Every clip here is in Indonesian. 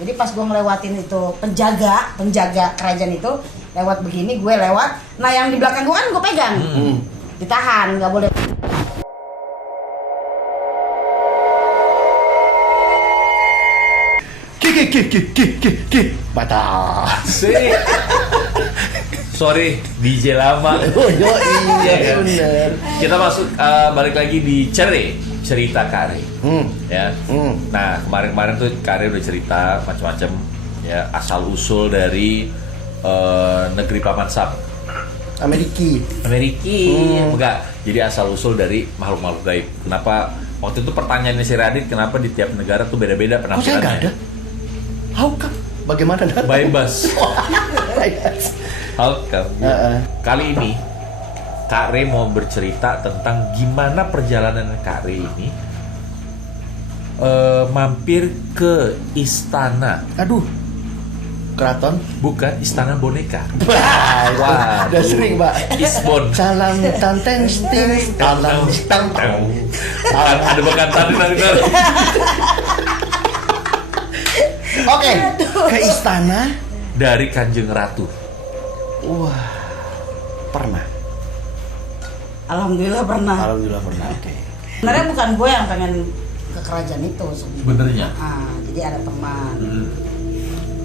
Jadi pas gue ngelewatin itu penjaga kerajaan itu lewat begini, gue lewat. Nah yang di belakang gue kan gue pegang, ditahan, nggak boleh. Batal. Sorry, DJ lama. Oh iya kan? bener. Kita masuk balik lagi di cerita Kare. Ya. Nah, kemarin tuh Kare udah cerita macam-macam ya, asal usul dari negeri Paman Sam. Ameriki. Enggak. Jadi asal usul dari makhluk-makhluk gaib. Kenapa waktu itu pertanyaannya si Radit, kenapa di tiap negara tuh beda-beda penampilannya? Kok saya nggak ada? How come? Bagaimana? By bus. How come? Kali ini Kare mau bercerita tentang gimana perjalanan Kare ini mampir ke istana. Aduh, keraton? Bukan, istana boneka. Wah, udah sering, Pak. Isbon. Salam tanteng sting, salam tanteng. Ada bekantan nanti. Oke, ke istana Dari Kanjeng Ratu. wah, pernah. Alhamdulillah pernah. Alhamdulillah pernah. Oke. Sebenarnya bukan gue yang pengen ke kerajaan itu Benernya? jadi ada teman,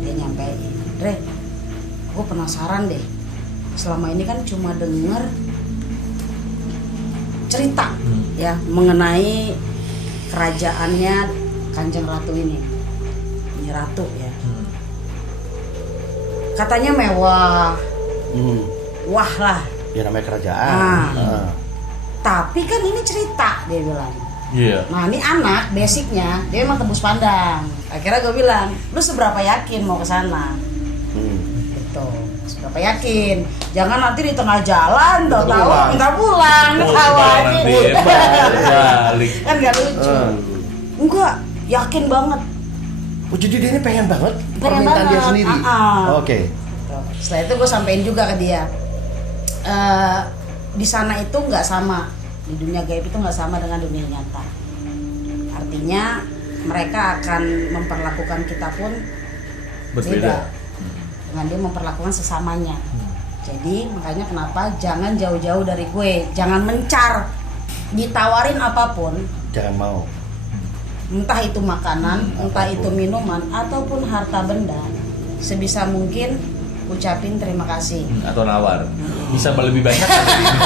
dia nyampein, Dre, gue penasaran deh, selama ini kan cuma denger cerita ya mengenai kerajaannya Kanjeng Ratu ini Ratu ya, katanya mewah, wah lah Ya namanya kerajaan. tapi kan ini cerita, dia bilang. Iya. Nah ini anak basicnya dia emang tembus pandang. Akhirnya gue bilang, lu seberapa yakin mau ke sana? Gitu. Seberapa yakin? Jangan nanti di tengah jalan tahu-tahu enggak pulang, ketawa aja. Balik. Kan gak lucu. Enggak, yakin banget. Oh jadi dia ini pengen banget permintaan banget. dia sendiri. Oke. Setelah itu gue sampein juga ke dia. Di sana itu nggak sama, di dunia gaib itu nggak sama dengan dunia nyata. Artinya mereka akan memperlakukan kita pun beda dengan dia memperlakukan sesamanya. Jadi makanya kenapa jangan jauh-jauh dari gue, jangan mencar, ditawarin apapun Jangan mau. entah itu makanan, entah itu minuman ataupun harta benda, sebisa mungkin ucapin terima kasih. Atau nawar. Bisa lebih banyak.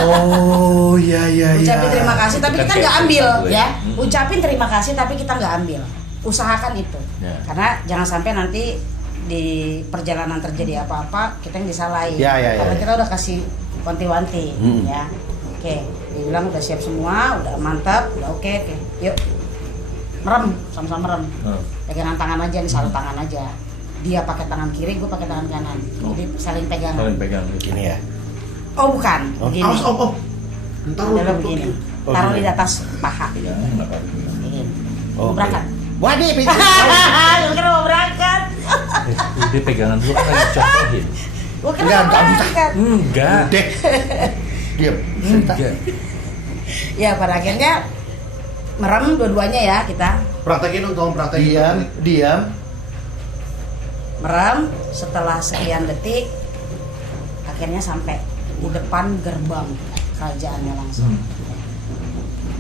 Oh iya. Ucapin terima kasih tapi kita nggak ambil ya. Hmm. Ucapin terima kasih tapi kita nggak ambil. Usahakan itu. Ya. Karena jangan sampai nanti di perjalanan terjadi apa-apa kita yang disalahin. Karena kita udah kasih wanti-wanti ya. Oke, dia bilang udah siap semua, udah mantap, udah oke. Yuk. Merem, sama-sama merem. Pegangan tangan aja, nih saling tangan aja. Dia pakai tangan kiri, gue pakai tangan kanan. Jadi saling pegangan. Saling pegang. Gini ya. Oh bukan, begini. Oh. Taruh begini. Taruh di atas paha. Pegang. Begini. Oke. Berangkat. Waduh, pintu. Lu kira mau berangkat? Dia pegangan dulu kan lagi contohin. Gua kira mau berangkat. Enggak. Dek. Diam. Enggak. Ya pada akhirnya merem dua-duanya ya kita. Praktekin dong, praktekin. Diam. Merem setelah sekian detik akhirnya sampai di depan gerbang kerajaannya langsung.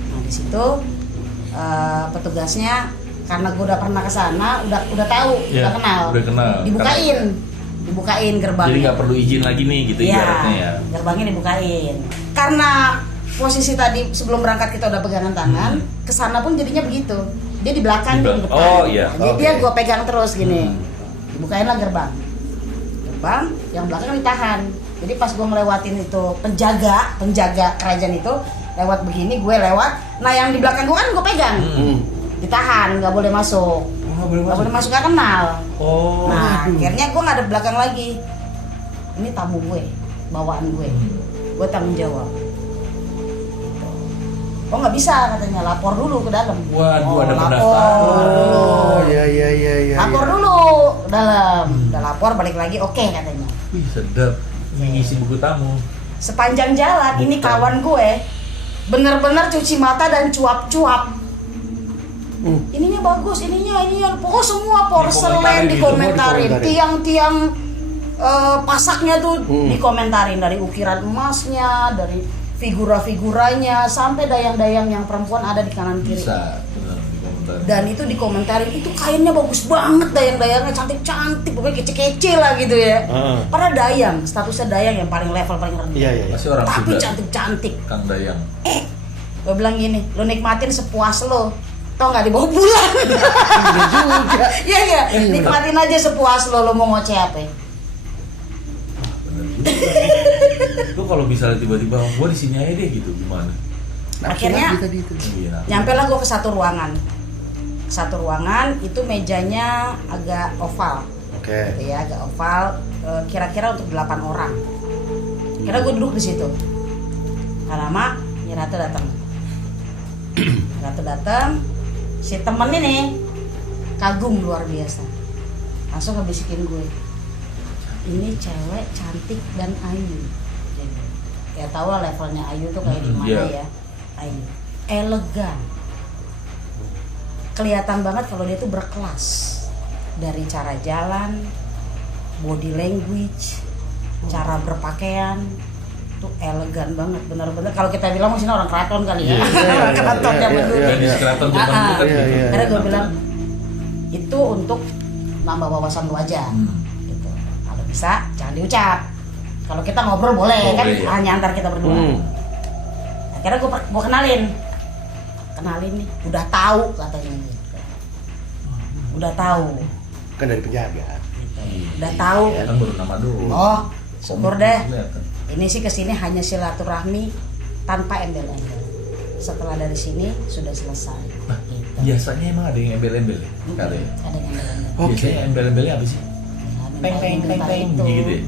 Nah di situ petugasnya karena gue udah pernah ke sana, udah tahu, Ya, udah kenal. udah kenal. Dibukain gerbangnya. Jadi nggak perlu izin lagi nih gitu ibaratnya ya. Gerbangnya dibukain. Karena posisi tadi sebelum berangkat kita udah pegangan tangan, kesana pun jadinya begitu. Dia di belakang, dia di depan. Oh iya. Jadi dia gue pegang terus gini. Dibukain lah gerbang. Gerbang yang belakang ditahan. Jadi pas gue ngelewatin itu penjaga kerajaan itu lewat begini, gue lewat. Nah yang di belakang gue kan gue pegang. Ditahan, nggak boleh masuk. Nggak boleh masuk, nggak kenal. Nah akhirnya gue nggak ada belakang lagi. Ini tamu gue, bawaan gue. Gue tanggung jawab. Oh nggak bisa katanya, lapor dulu ke dalam. Waduh, ada lapor pendaftaran. dulu. Oh iya. Lapor dulu ke dalam. Udah lapor balik lagi, oke katanya. Wih, sedap. Mengisi buku tamu. Sepanjang jalan ini kawan gue bener-bener cuci mata dan cuap-cuap. ininya bagus, ininya pokoknya semua porselen Dikomentarin, dikomentarin, dikomentarin. tiang-tiang pasaknya tuh dikomentarin, dari ukiran emasnya, dari figura-figuranya, sampai dayang-dayang yang perempuan ada di kanan kiri. Bisa, benar dikomentarin. Dan itu dikomentarin, itu kainnya bagus banget, dayang-dayangnya cantik-cantik, pokoknya kece-kece lah gitu ya. Padahal dayang, statusnya dayang yang paling level paling rendah. Iya. Masih orang Tapi Sunda. cantik-cantik. Kang Dayang. Gue bilang gini, lo nikmatin sepuas lo, tau nggak dibawa pulang. Iya iya, nikmatin aja sepuas lo mau ngoceh apa? Lu kalau misalnya tiba-tiba gua di sini aja deh gitu, gimana? Akhirnya Iya. nyampe lah gue ke satu ruangan. Satu ruangan itu mejanya agak oval, Oke. gitu ya, agak oval. Kira-kira untuk 8 orang. Kira gue duduk di situ. Gak lama, Nyi Ratu datang. Ratu datang, si temen ini kagum luar biasa. Langsung ngebisikin gue, ini cewek cantik dan ayu. Ya tau lah levelnya ayu tuh kayak gimana Iya. ya. Ayu, elegan, kelihatan banget kalau dia tuh berkelas, dari cara jalan, body language, cara berpakaian tuh elegan banget, benar-benar kalau kita bilang mungkin orang keraton kali ya. Orang keraton zaman dulu. Dan di keraton zaman dulu kan Iya, gitu. iya. Karena gue bilang itu untuk nambah wawasan lu aja. Gitu. Kalau bisa jangan diucap. Kalau kita ngobrol boleh kan, Boleh, ya. hanya antar kita berdua. Akhirnya gue kenalin nih, udah tahu katanya gitu. Udah tahu, Kan dari penjaga. udah tahu. Kan baru nama doang. Oh, syukur deh. Kelihatan. Ini sih kesini hanya silaturahmi tanpa embel-embel. Setelah dari sini sudah selesai. Nah, Gitu. biasanya emang ada yang embel-embel ya? Kali ya? Ada yang embel-embel. Oke. Biasanya embel-embelnya apa sih? Ya, minta itu, gitu ya?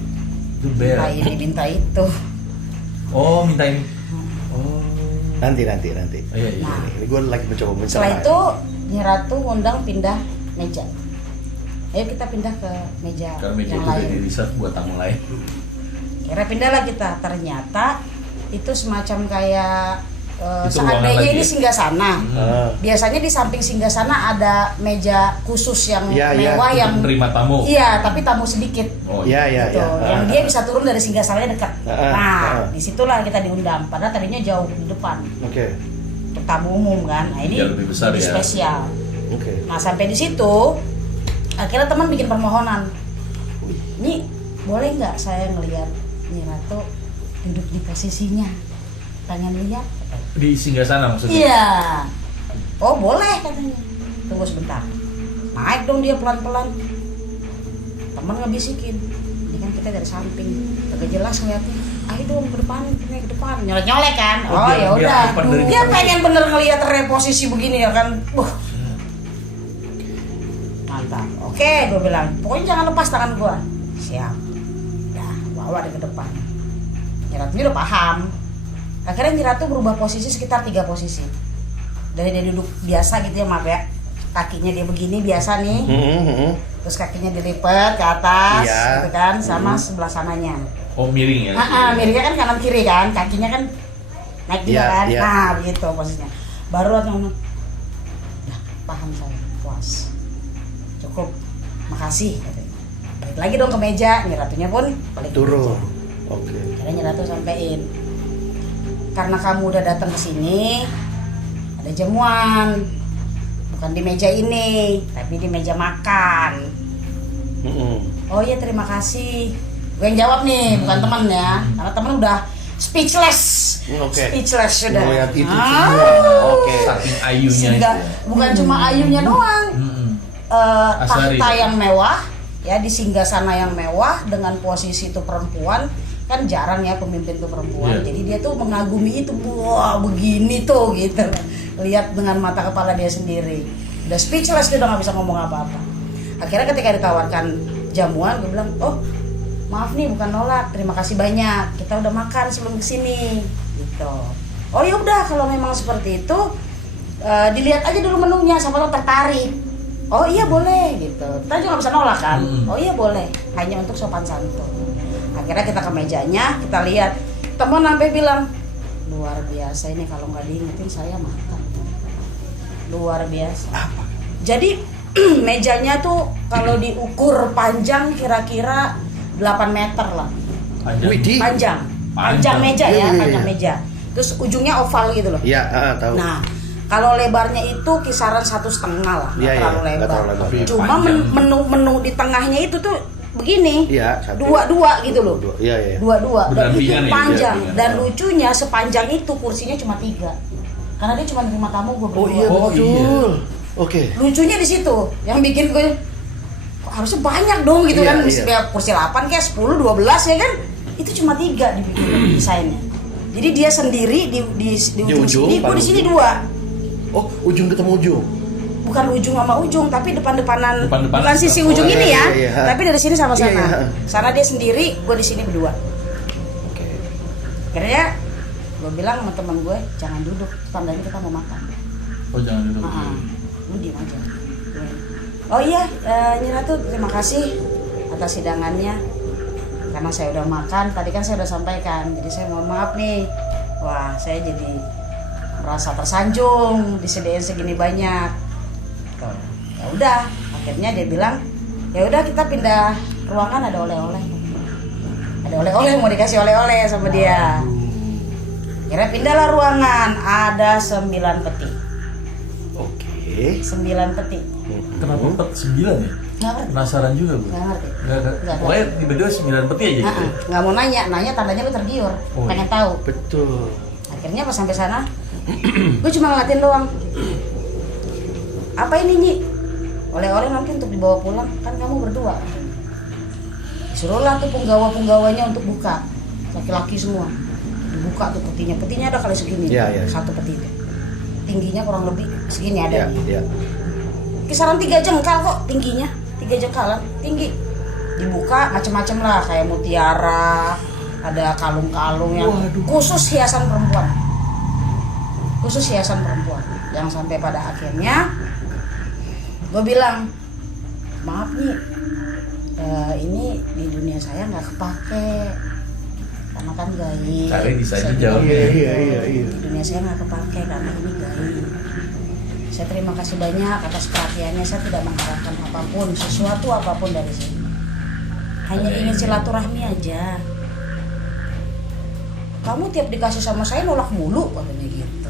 Itu bel. minta ini, minta itu. Oh, mintain. Oh. Nanti. Oh, iya, iya. Nah. Ini gue lagi mencoba mencerna. Setelah itu Nyi Ratu ngundang pindah meja. Ayo kita pindah ke meja Karena meja yang itu udah lain. di reserve buat tamu lain. Kira pindahlah kita. Ternyata itu semacam kayak Itu seandainya ruangan lagi ini ya? singgasana. Ah. Biasanya di samping singgasana ada meja khusus yang Iya, iya. mewah yang Menerima tamu. iya, tapi tamu sedikit. Oh, Iya. Gitu. Yang dia bisa turun dari singgasananya dekat. Ah, Nah, ah. disitulah kita diundang. Padahal tadinya jauh di depan Oke. untuk tamu umum kan. Nah ini Ya, lebih besar lebih ya. spesial. Oke. Nah sampai di situ akhirnya teman bikin permohonan. Ini boleh nggak saya ngelihat Nyi Ratu duduk di posisinya? Pengen lihat? Di singgasana maksudnya? Iya. Oh boleh katanya. Tunggu sebentar. Naik dong dia pelan-pelan. Teman ngebisikin. Ini kan kita dari samping. Agak jelas ngeliatnya. Ayo dong ke depan, ke depan. Nyolek-nyolek kan. Oh, Oh biar- ya biar udah. open dari Dia depan. pengen bener ngelihat reposisi begini ya kan. Mantap. Oke, gue bilang. Pokoknya jangan lepas tangan gue. Siap. Dah, bawa dia ke depan. Nyi Ratu udah paham. Akhirnya Nyi Ratu berubah posisi sekitar 3 posisi. Dari dia duduk biasa gitu ya, maaf ya. Kakinya dia begini biasa nih. Terus kakinya dilipat ke atas, Iya. gitu kan, sama sebelah sananya. Oh, miring ya? Miringnya kan kanan kiri kan, kakinya kan naik juga Iya, kan. iya. Nah, begitu posisinya. Baru aku ngomong, "Ya, paham saya, puas. Cukup. Makasih," katanya. Balik lagi dong ke meja, Nyi Ratunya pun balik ke Turun. meja. Oke. Akhirnya Nyi Ratu sampein, karena kamu udah datang ke sini, ada jamuan, bukan di meja ini, tapi di meja makan. Oh iya terima kasih. Gue yang jawab nih, bukan teman ya, karena teman udah speechless, Oke. speechless sudah. Melihat itu Ah, semua. Oke. Saking ayunya sehingga itu ya. bukan cuma ayunya doang, Asari. tahta yang mewah, ya di singgasana yang mewah dengan posisi itu perempuan. Kan jarang ya pemimpin tuh perempuan, Iya. jadi dia tuh mengagumi itu, wah begini tuh gitu, lihat dengan mata kepala dia sendiri, udah speechless, dia udah nggak bisa ngomong apa-apa. Akhirnya ketika ditawarkan jamuan, gue bilang, oh maaf nih bukan nolak, terima kasih banyak, kita udah makan sebelum kesini, gitu. Oh ya udah kalau memang seperti itu, dilihat aja dulu menunya, siapa tahu tertarik. Oh iya boleh gitu, kita juga nggak bisa nolak kan. Oh iya boleh, hanya untuk sopan santun. Akhirnya kita ke mejanya, kita lihat, teman sampai bilang, luar biasa ini kalau nggak diingetin saya makan. luar biasa. Jadi mejanya tuh kalau diukur panjang kira-kira 8 meter lah. Widih. Panjang meja ya, Iya, iya, panjang iya. meja. Terus ujungnya oval gitu loh. Iya, tahu. Nah, kalau lebarnya itu kisaran 1,5 lah, nggak Iya, terlalu iya, nggak lebar. terlalu lebar. Cuma menu di tengahnya itu tuh begini, Iya, satu. dua gitu loh. Iya, iya. Dua-dua, dan itu Berdampingan ya, panjang. berdampingan. Dan lucunya sepanjang itu kursinya cuma 3. Karena dia cuma nerima tamu gue berdua. Oh iya, Oh, betul. Oke. Lucunya di situ, yang bikin gue kok harusnya banyak dong gitu Iya, kan, iya. kayak kursi 8 kayak 10, 12 ya kan. Itu cuma 3 dibikin desainnya. Jadi dia sendiri di ujung ujung, sini, gue paling di sini ujung. 2. Oh, ujung ketemu ujung. Bukan ujung sama ujung, tapi depan-depanan, Depan-depanan. bukan sisi Oh, ujung iya, ini ya, iya, iya. tapi dari sini sama Iya, sana. iya. Sana dia sendiri, gue di sini berdua. Oke. Akhirnya gue bilang sama teman gue, jangan duduk, tandanya kita mau makan. Oh jangan dulu. Lu diem aja. Oh iya, Nyi Ratu, terima kasih atas hidangannya. Karena saya udah makan, tadi kan saya udah sampaikan, jadi saya mohon maaf nih. Wah, saya jadi merasa tersanjung disediain segini banyak. Tuh, ya udah, akhirnya dia bilang, ya udah kita pindah ruangan, ada oleh-oleh. Ada oleh-oleh, mau dikasih oleh-oleh sama dia. Kira pindahlah ruangan, ada 9 peti. Oke. 9 peti. Kenapa 9 ya? Nggak ngerti. Penasaran juga gue. Nggak ngerti. Nggak. Pokoknya tiba-tiba 9 peti aja gitu. Nggak mau nanya tandanya lu tergiur, Oh, pengen tahu. Betul. Akhirnya pas sampai sana, gue cuma ngeliatin doang. Apa ini Nyi? Oleh-oleh nanti untuk dibawa pulang, kan kamu berdua. Disuruhlah tuh penggawa-penggawanya untuk buka, laki-laki semua. Dibuka tuh petinya, petinya ada kali segini, Iya, iya. satu peti itu. Tingginya kurang lebih segini Iya, ada nih. iya. Kisaran 3 jengkal kok tingginya, 3 jengkalan tinggi. Dibuka macem-macem lah, kayak mutiara, ada kalung-kalung yang khusus hiasan perempuan, yang sampai pada akhirnya gue bilang, maaf nih, ini di dunia saya nggak kepake karena kan gaib. Cari desain Saya itu bilang, jauh. Iya. di dunia saya nggak kepake karena ini gaib. Saya terima kasih banyak atas perhatiannya. Saya tidak mengharapkan apapun, sesuatu apapun dari sini. Hanya ingin silaturahmi aja. Kamu tiap dikasih sama saya nolak mulu, katanya gitu.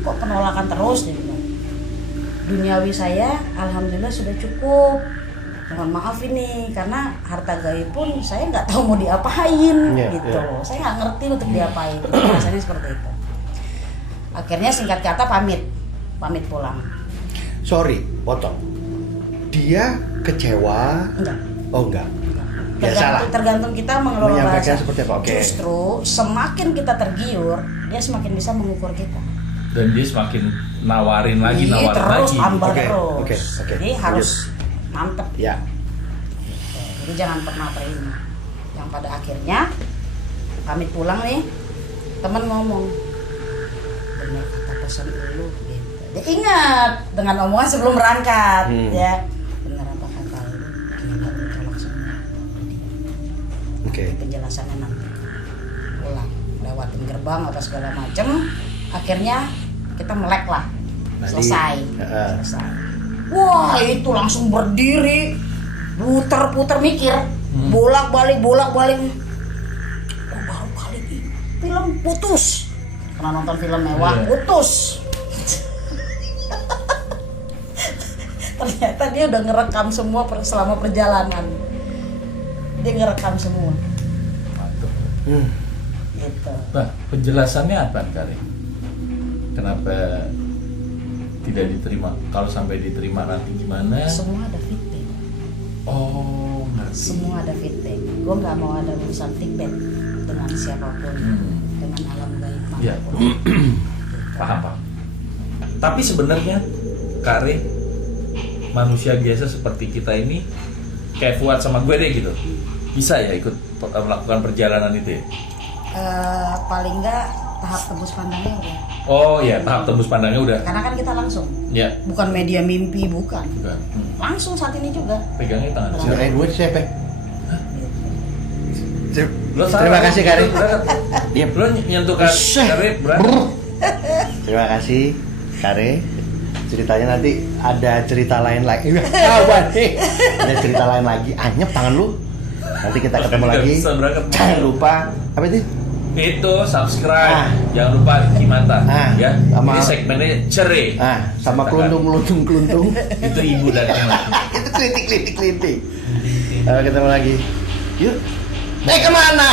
Kok penolakan terus? Dia bilang. Duniawi saya, alhamdulillah sudah cukup. Mohon maaf ini, karena harta gaib pun saya nggak tahu mau diapain, Iya, gitu. iya. Saya nggak ngerti untuk diapain. Rasanya seperti itu. Akhirnya singkat kata pamit pulang. Sorry, potong. Dia kecewa. Enggak. Oh, enggak. Biasalah. Tergantung kita mengelola Menyampaikan bahasa. seperti apa, oke. Justru semakin kita tergiur, dia semakin bisa mengukur kita. Dan dia semakin nawarin lagi, Iya, nawarin terus lagi. tambah Oke, terus. oke. Jadi harus mantep. Ya. Jadi jangan pernah terima. Yang pada akhirnya pamit pulang nih, temen ngomong, bener kata pesan dulu. Gitu. Dia ingat dengan omongan sebelum berangkat, ya. Bener apa kata lu? Gila lu tolak semua. Oke. Penjelasannya nanti pulang lewatin gerbang apa segala macem, akhirnya kita melek lah. Selesai. Wah, itu langsung berdiri, puter-puter mikir, bolak-balik. Kok baru kali ini film putus? Pernah nonton film mewah, Iya. putus. Ternyata dia udah ngerekam semua selama perjalanan. Dia ngerekam semua. Mantap. Gitu. Nah, penjelasannya apa, Kare? Kenapa tidak diterima? Kalau sampai diterima nanti gimana? Semua ada feedback. Oh, ngerti. Semua ada feedback. Gue nggak mau ada urusan feedback dengan siapapun, dengan alam gaib Iya. manapun. Paham. Tapi sebenarnya, Kare, manusia biasa seperti kita ini, kayak Fuad sama gue deh gitu, bisa ya ikut melakukan perjalanan itu ya? Paling nggak tahap tembus pandangnya udah. Oh ya, tahap tembus pandangnya udah. Karena kan kita langsung, Ya. bukan media mimpi, bukan. Bukan. Langsung saat ini juga. Pegangnya tangan Benar. siapa? Gue siapa? Lo Terima kasih, Kare. Lo nyentuh Kare, berat. Terima kasih, Kare. ceritanya nanti ada cerita lain lagi. Kawan, ada cerita lain lagi. Anyep tangan lu. Nanti kita ketemu Nggak lagi. bisa berangkat. Jangan lupa apa itu? Itu subscribe, Ah. jangan lupa Kimata, Ah. ya. Sama- Ini segmennya cerai. Sama keluntung. Itu ibu dan anak. Itu kritik. Ketemu lagi. Yuk. Kemana?